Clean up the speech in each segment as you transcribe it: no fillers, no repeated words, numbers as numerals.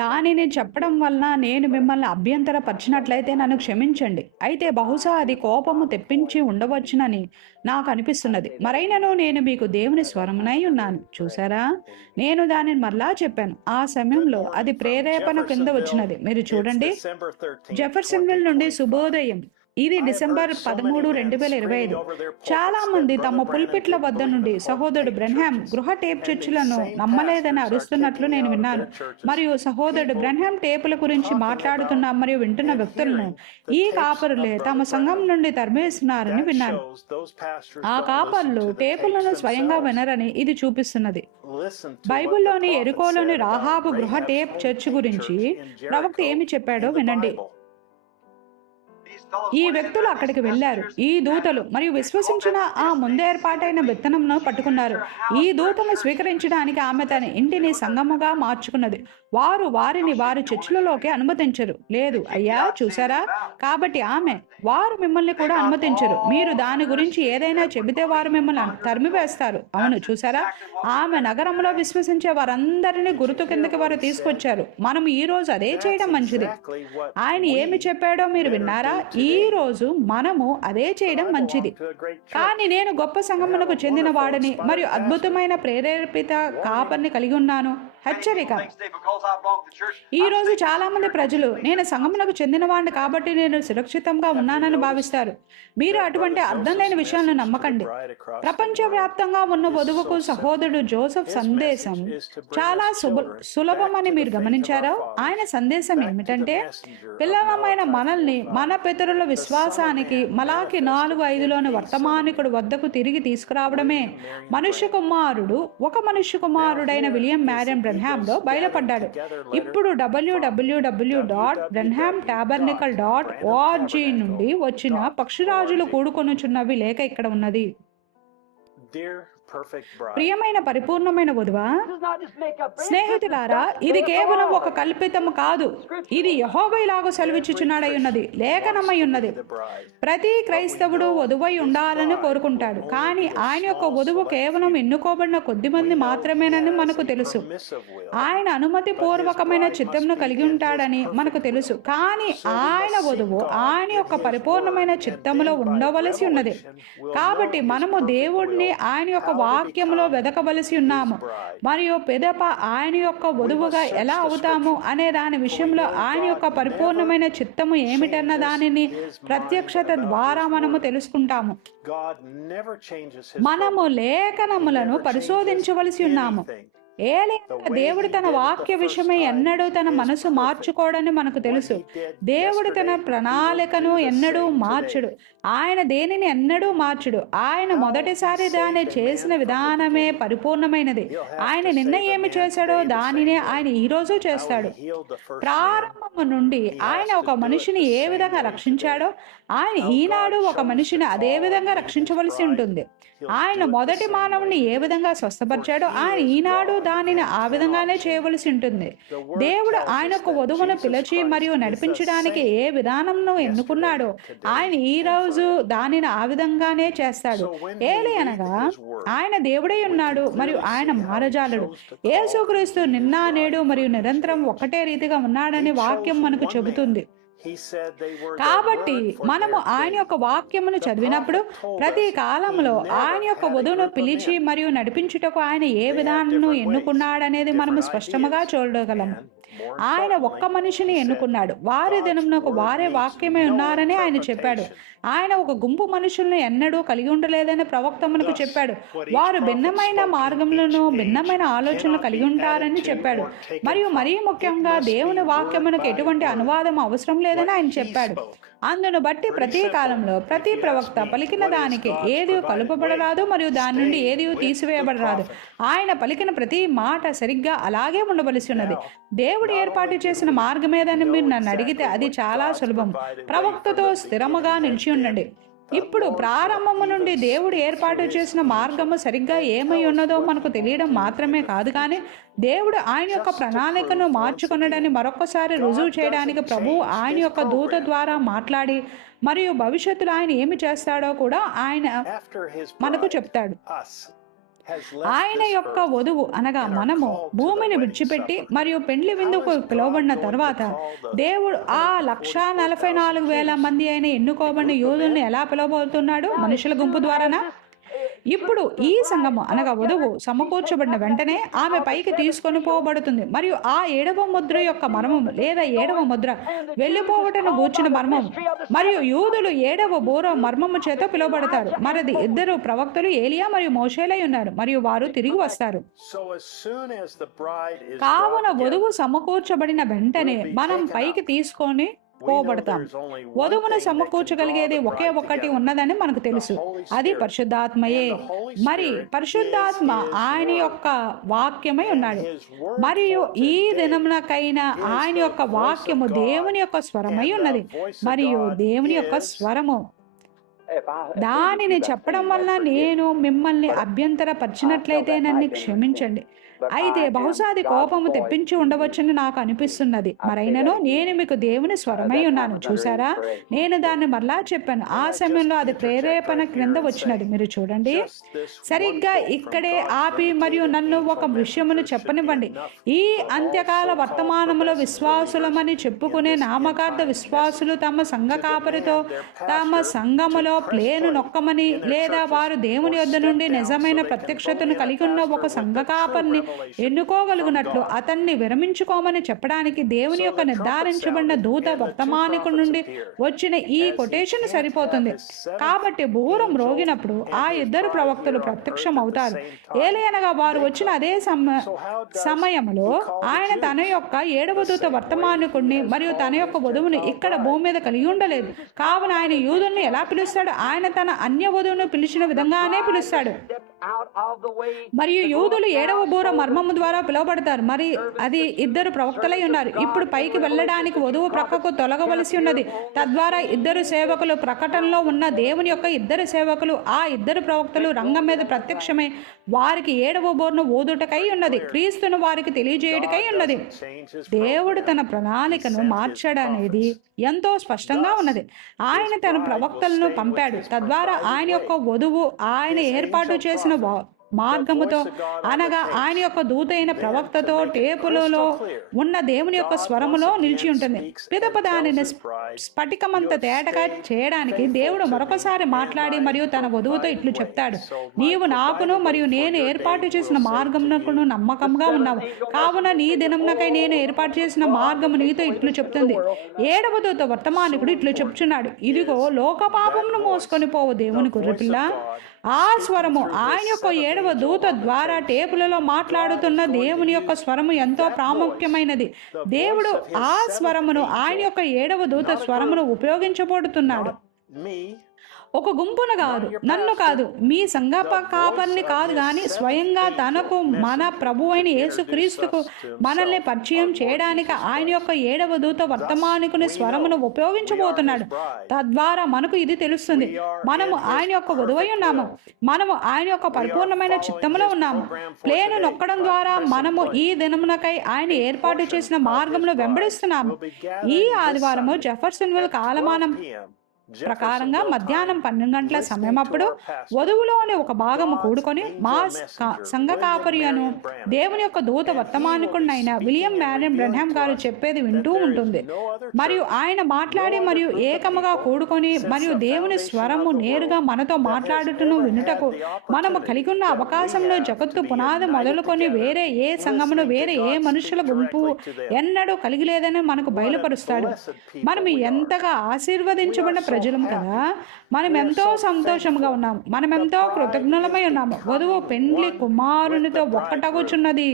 దానిని చెప్పడం వలన నేను మిమ్మల్ని అభ్యంతరపరిచినట్లయితే నన్ను క్షమించండి. అయితే బహుశా అది కోపము తెప్పించి ఉండవచ్చునని నాకు అనిపిస్తున్నది. మరైనను నేను మీకు దేవుని స్వరమునై ఉన్నాను. చూసారా, నేను దానిని మరలా చెప్పాను. ఆ సమయంలో అది ప్రేరేపణ కింద వచ్చినది. మీరు చూడండి, జెఫర్సన్విల్ నుండి శుభోదయం. ఇది డిసెంబర్ 13, 2025. చాలా మంది తమ పుల్పిట్ల వద్ద నుండి సహోదరుడు బ్రెన్హామ్ గృహ టేప్ చర్చిలను నమ్మలేదని అరుస్తున్నట్లు నేను విన్నాను. మరియు సహోదరుడు బ్రెన్హామ్ టేపుల గురించి మాట్లాడుతున్న మరియు వింటున్న వ్యక్తులను ఈ కాపరులే తమ సంఘం నుండి తరిమేస్తున్నారని విన్నాను. ఆ కాపర్లు టేపులను స్వయంగా వినరని ఇది చూపిస్తున్నది. బైబిల్లోని ఎరుకోలోని రాహాబు గృహ టేప్ చర్చ్ గురించి ప్రవక్త ఏమి చెప్పాడో వినండి. ఈ వ్యక్తులు అక్కడికి వెళ్లారు. ఈ దూతలు మరియు విశ్వసించిన ఆ ముందేర్పాటైన విత్తనంను పట్టుకున్నారు. ఈ దూతను స్వీకరించడానికి ఆమె తన ఇంటిని సంగముగా మార్చుకున్నది. వారు వారిని వారి చర్చిలలోకి అనుమతించరు. లేదు అయ్యా, చూసారా? కాబట్టి వారు మిమ్మల్ని కూడా అనుమతించరు. మీరు దాని గురించి ఏదైనా చెబితే వారు మిమ్మల్ని తరిమివేస్తారు. అవును, చూసారా? ఆమె నగరంలో విశ్వసించే వారందరినీ గుర్తు కిందకి వారు తీసుకొచ్చారు. మనం ఈ రోజు అదే చేయడం మంచిది. ఆయన ఏమి చెప్పాడో మీరు విన్నారా? ఈ రోజు మనము అదే చేయడం మంచిది. కానీ నేను గొప్ప సంఘమునకు చెందిన వాడిని మరియు అద్భుతమైన ప్రేరేపిత కాపర్ని కలిగి ఉన్నాను. హెచ్చరిక. ఈ రోజు చాలా మంది ప్రజలు నేను సంఘమునకు చెందిన వాడిని కాబట్టి నేను సురక్షితంగా ఉన్నానని భావిస్తారు. మీరు అటువంటి అర్థం లేని విషయాలను నమ్మకండి. ప్రపంచవ్యాప్తంగా ఉన్న వధువుకు సహోదరుడు జోసెఫ్ సందేశం చాలా సులభమని మీరు గమనించారా? ఆయన సందేశం ఏమిటంటే, పిల్లలమైన మనల్ని మన పితరుల విశ్వాసానికి మలాకి 4:5లోని వర్తమానికుడు వద్దకు తిరిగి తీసుకురావడమే. ఒక మనుష్య కుమారుడైన విలియం మ్యారియన్ బ్రెన్హామ్లో బయలుపడ్డాడు. ఇప్పుడు www.brenhamtabernacle.org నుండి వచ్చిన పక్షిరాజులు కూడుకొనుచున్నవి లేక ఇక్కడ ఉన్నది. ప్రియమైన పరిపూర్ణమైన వధువా, స్నేహితులారా, ఇది కేవలం ఒక కల్పితము కాదు. ఇది యెహోవా ఇలాగ సెలవిచ్చుచున్నాడై ఉన్నది, లేఖనమై ఉన్నది. ప్రతి క్రైస్తవుడు వధువై ఉండాలని కోరుకుంటాడు. కానీ ఆయన యొక్క వధువు కేవలం ఎన్నుకోబడిన కొద్ది మంది మాత్రమేనని మనకు తెలుసు. ఆయన అనుమతి పూర్వకమైన చిత్తంను కలిగి ఉంటాడని మనకు తెలుసు. కానీ ఆయన వధువు ఆయన యొక్క పరిపూర్ణమైన చిత్తములో ఉండవలసి ఉన్నది. కాబట్టి మనము దేవుడిని ఆయన యొక్క వాక్యములో వెదకవలసి ఉన్నాము. మరియు పిదప ఆయన యొక్క వధువుగా ఎలా అవుతాము అనే దాని విషయంలో ఆయన యొక్క పరిపూర్ణమైన చిత్తము ఏమిటన్న దానిని ప్రత్యక్షత ద్వారా మనము తెలుసుకుంటాము. మనము లేఖనములను పరిశోధించవలసి ఉన్నాము. దేవుడు తన వాక్య విషయమై ఎన్నడూ తన మనసు మార్చుకోడని మనకు తెలుసు. దేవుడు తన ప్రణాళికను ఎన్నడూ మార్చుడు. ఆయన దేనిని ఎన్నడూ మార్చుడు. ఆయన మొదటిసారి దాన్ని చేసిన విధానమే పరిపూర్ణమైనది. ఆయన నిన్న ఏమి చేశాడో దానినే ఆయన ఈ రోజు చేస్తాడు. ప్రారంభము నుండి ఆయన ఒక మనిషిని ఏ విధంగా రక్షించాడో ఆయన ఈనాడు ఒక మనిషిని అదే విధంగా రక్షించవలసి ఉంటుంది. ఆయన మొదటి మానవుని ఏ విధంగా స్వస్థపరిచాడో ఆయన ఈనాడు దానిని ఆ విధంగానే చేయవలసి ఉంటుంది. దేవుడు ఆయన యొక్క వధువును పిలిచి మరియు నడిపించడానికి ఏ విధానంను ఎన్నుకున్నాడో ఆయన ఈ రోజు దానిని ఆ విధంగానే చేస్తాడు. అనగా ఆయన దేవుడై ఉన్నాడు మరియు ఆయన మారజాలడు. యేసుక్రీస్తు నిన్న నేడు మరియు నిరంతరం ఒకటే రీతిగా ఉన్నాడని వాక్యం మనకు చెబుతుంది. కాబట్టి మనము ఆయన యొక్క వాక్యమును చదివినప్పుడు ప్రతి కాలంలో ఆయన యొక్క వధువును పిలిచి మరియు నడిపించుటకు ఆయన ఏ విధానం ఎన్నుకున్నాడనేది మనము స్పష్టంగా చూడగలము. ఆయన ఒక్క మనిషిని ఎన్నుకున్నాడు. వారి దినమునకు వారే వాక్యమే ఉన్నారని ఆయన చెప్పాడు. ఆయన ఒక గుంపు మనుషులను ఎన్నడూ కలిగి ఉండలేదని ప్రవక్త మనకు చెప్పాడు. వారు భిన్నమైన మార్గములను భిన్నమైన ఆలోచనలు కలిగి ఉంటారని చెప్పాడు. మరియు మరీ ముఖ్యంగా దేవుని వాక్యమునకు ఎటువంటి అనువాదం అవసరం లేదని ఆయన చెప్పాడు. అందును బట్టి ప్రతి కాలంలో ప్రతి ప్రవక్త పలికిన దానికి ఏది కలుపబడరాదు మరియు దాని నుండి ఏది తీసివేయబడరాదు. ఆయన పలికిన ప్రతి మాట సరిగ్గా అలాగే ఉండవలసి ఉన్నది. దేవుడు ఏర్పాటు చేసిన మార్గం ఏదని మీరు నన్ను అడిగితే అది చాలా సులభం. ప్రవక్తతో స్థిరముగా నిలిచి ఉండండి. ఇప్పుడు ప్రారంభము నుండి దేవుడు ఏర్పాటు చేసిన మార్గము సరిగ్గా ఏమై ఉన్నదో మనకు తెలియడం మాత్రమే కాదు, కానీ దేవుడు ఆయన యొక్క ప్రణాళికను మార్చుకున్నాడని మరొకసారి రుజువు చేయడానికి ప్రభువు ఆయన యొక్క దూత ద్వారా మాట్లాడి మరియు భవిష్యత్తులో ఆయన ఏమి చేస్తాడో కూడా ఆయన మనకు చెప్తాడు. ఆయన యొక్క వధువు అనగా మనము భూమిని విడిచిపెట్టి మరియు పెండ్లి విందుకు పిలువబడిన తర్వాత దేవుడు ఆ 1,44,000 మంది అయిన ఎన్నుకోబడిన యూదుల్ని ఎలా పిలవబోతున్నాడు? మనుషుల గుంపు ద్వారానా? ఇప్పుడు ఈ సంఘము అనగా వధువు సమకూర్చబడిన వెంటనే ఆమె పైకి తీసుకొని పోబడుతుంది మరియు ఆ 7వ ముద్ర యొక్క మర్మము లేదా 7వ ముద్ర వెళ్ళిపోవటను గూర్చిన మర్మము మరియు యూదులు 7వ బూర మర్మము చేత పిలువబడతారు. మరిది 2 ప్రవక్తలు ఏలియా మరియు మోషేలై ఉన్నారు మరియు వారు తిరిగి వస్తారు. కావున వధువు సమకూర్చబడిన వెంటనే మనం పైకి తీసుకొని పోబడతాం. వధువును సమకూర్చగలిగేది ఒకే ఒక్కటి ఉన్నదని మనకు తెలుసు, అది పరిశుద్ధాత్మయే. మరి పరిశుద్ధాత్మ ఆయన యొక్క వాక్యమై ఉన్నాడు మరియు ఈ దినమునకైనా ఆయన యొక్క వాక్యము దేవుని యొక్క స్వరమై ఉన్నది మరియు దేవుని యొక్క స్వరము దానిని చెప్పడం వల్ల నేను మిమ్మల్ని అభ్యంతరపరిచినట్లయితే నన్ను క్షమించండి. అయితే బహుశా అది కోపము తెప్పించి ఉండవచ్చని నాకు అనిపిస్తున్నది. మరైనను నేను మీకు దేవుని స్వరమై ఉన్నాను. చూసారా, నేను దాన్ని మరలా చెప్పాను. ఆ సమయంలో అది ప్రేరేపణ క్రింద వచ్చినది. మీరు చూడండి, సరిగ్గా ఇక్కడే ఆపి మరియు నన్ను ఒక విషయమును చెప్పనివ్వండి. ఈ అంత్యకాల వర్తమానములో విశ్వాసులమని చెప్పుకునే నామకార్థ విశ్వాసులు తమ సంఘ కాపరితో తమ సంఘములో ప్లేను నొక్కమని లేదా వారు దేవుని యొద్ద నుండి నిజమైన ప్రత్యక్షతను కలిగి ఉన్న ఒక సంఘ కాపరిని ఎన్నుకోగలుగునట్లు అతన్ని విరమించుకోమని చెప్పడానికి దేవుని యొక్క నిర్ధారించబడిన దూత వర్తమానికుడి నుండి వచ్చిన ఈ కొటేషన్ సరిపోతుంది. కాబట్టి బూర మ్రోగినప్పుడు ఆ 2 ప్రవక్తలు ప్రత్యక్షం అవుతారు. ఏలయనగా వారు వచ్చిన అదే సమయంలో ఆయన తన యొక్క 7వ దూత వర్తమానికుడిని మరియు తన యొక్క వధువుని ఇక్కడ భూమి మీద కలిగి ఉండలేదు. కావున ఆయన యూదుల్ని ఎలా పిలుస్తాడు? ఆయన తన అన్య వధువును పిలిచిన విధంగానే పిలుస్తాడు. మరియు యూదులు 7వ బూర మర్మము ద్వారా పిలువబడతారు. మరి అది 2 ప్రవక్తలై ఉన్నారు. ఇప్పుడు పైకి వెళ్ళడానికి వధువు ప్రక్కకు తొలగవలసి ఉన్నది. తద్వారా 2 సేవకులు, ప్రకటనలో ఉన్న దేవుని యొక్క 2 సేవకులు, ఆ 2 ప్రవక్తలు రంగం మీద ప్రత్యక్షమై వారికి 7వ బూరను ఊదుటకై ఉన్నది, క్రీస్తును వారికి తెలియజేయుటకై ఉన్నది. దేవుడు తన ప్రణాళికను మార్చడనేది ఎంతో స్పష్టంగా ఉన్నది. ఆయన తన ప్రవక్తలను పంపాడు. తద్వారా ఆయన యొక్క వధువు ఆయన ఏర్పాటు చేసిన మార్గముతో అనగా ఆయన యొక్క దూత అయిన ప్రవక్తతో టేపులలో ఉన్న దేవుని యొక్క స్వరములో నిలిచి ఉంటుంది. పిదప దానిని స్ఫటికమంత తేటగా చేయడానికి దేవుడు మరొకసారి మాట్లాడి మరియు తన వధువుతో ఇట్లు చెప్తాడు, నీవు నాకును మరియు నేను ఏర్పాటు చేసిన మార్గమునకును నమ్మకంగా ఉన్నావు. కావున నీ దినమునకై నేను ఏర్పాటు చేసిన మార్గము నీతో ఇట్లు చెప్తుంది. 7వ దూత వర్తమానికుడు ఇట్లు చెప్తున్నాడు, ఇదిగో లోక పాపమును మోసుకొని పోవు దేవుని గొర్రెపిల్ల. ఆ స్వరము ఆయన యొక్క 7వ దూత ద్వారా టేపులలో మాట్లాడుతున్న దేవుని యొక్క స్వరము ఎంతో ప్రాముఖ్యమైనది. దేవుడు ఆ స్వరమును ఆయన యొక్క 7వ దూత స్వరమును ఉపయోగించబడుతున్నాడు. ఒక గుంపును కాదు, నన్ను కాదు, మీ సంఘ కాపర్ని కాదు, కానీ స్వయంగా తనకు మన ప్రభు అయిన యేసుక్రీస్తుకు మనల్ని పరిచయం చేయడానికి ఆయన యొక్క 7వ దూత వర్తమానికుని స్వరమును ఉపయోగించబోతున్నాడు. తద్వారా మనకు ఇది తెలుస్తుంది, మనము ఆయన యొక్క వధువై ఉన్నాము, మనము ఆయన యొక్క పరిపూర్ణమైన చిత్తములో ఉన్నాము. ప్లేను నొక్కడం ద్వారా మనము ఈ దినమునకై ఆయన ఏర్పాటు చేసిన మార్గంలో వెంబడిస్తున్నాము. ఈ ఆదివారము జెఫర్సన్విల్ కాలమానం ప్రకారంగా మధ్యాహ్నం 12 గంటల సమయం అప్పుడు వధువులోని ఒక భాగము కూడుకొని మా సంఘ కాపరియను దేవుని యొక్క దూత వర్తమానికుడినైన విలియం మ్యారియన్ బ్రెన్హామ్ గారు చెప్పేది వింటూ ఉంటుంది. మరియు ఆయన మాట్లాడి మరియు ఏకముగా కూడుకొని మరియు దేవుని స్వరము నేరుగా మనతో మాట్లాడుటను వినుటకు మనము కలిగి ఉన్న అవకాశంలో జగత్తు పునాది మొదలుకొని వేరే ఏ సంఘమును వేరే ఏ మనుషుల గుంపు ఎన్నడూ కలిగి లేదని మనకు బయలుపరుస్తాడు. మనం ఎంతగా ఆశీర్వదించబడిన ప్రజలం కదా. మనం ఎంతో సంతోషంగా ఉన్నాము, మనం ఎంతో కృతజ్ఞులమై ఉన్నాము. వధువు పెండ్లి కుమారునితో ఒక్కటగుచున్నది.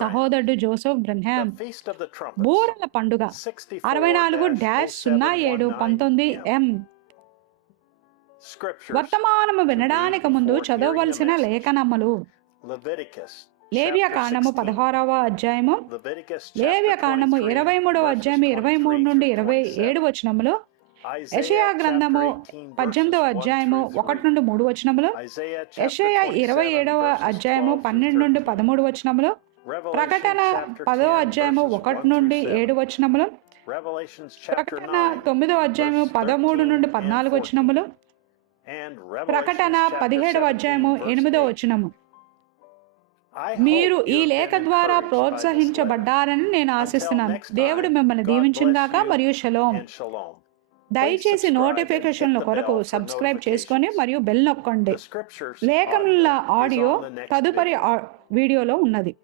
సహోదరుడు జోసెఫ్ బ్రెన్హామ్. బూరల పండుగ 64-07-19 M. వర్తమానము వినడానికి ముందు చదవవలసిన లేఖనములు. లేవియా కాండము 16వ అధ్యాయము, లేవియా కాండము 23వ అధ్యాయము 23 నుండి 27 వచనములు, యెషయా గ్రంథము 18వ అధ్యాయము 1 నుండి 3 వచనములు, యెషయా 27వ అధ్యాయము 12 నుండి 13 వచనములు, ప్రకటన 10వ అధ్యాయము 1 నుండి 7 వచనములు, ప్రకటన 9వ అధ్యాయము 13 నుండి 14 వచనములు, ప్రకటన 17వ అధ్యాయము 8వ వచనము. మీరు ఈ లేఖ ద్వారా ప్రోత్సహించబడ్డారని నేను ఆశిస్తున్నాను. దేవుడు మిమ్మల్ని దీవించుగాక మరియు షలోం. దయచేసి నోటిఫికేషన్ల కొరకు సబ్స్క్రైబ్ చేసుకొని మరియు బెల్ నొక్కండి. లేఖనుల ఆడియో తదుపరి వీడియోలో ఉన్నది.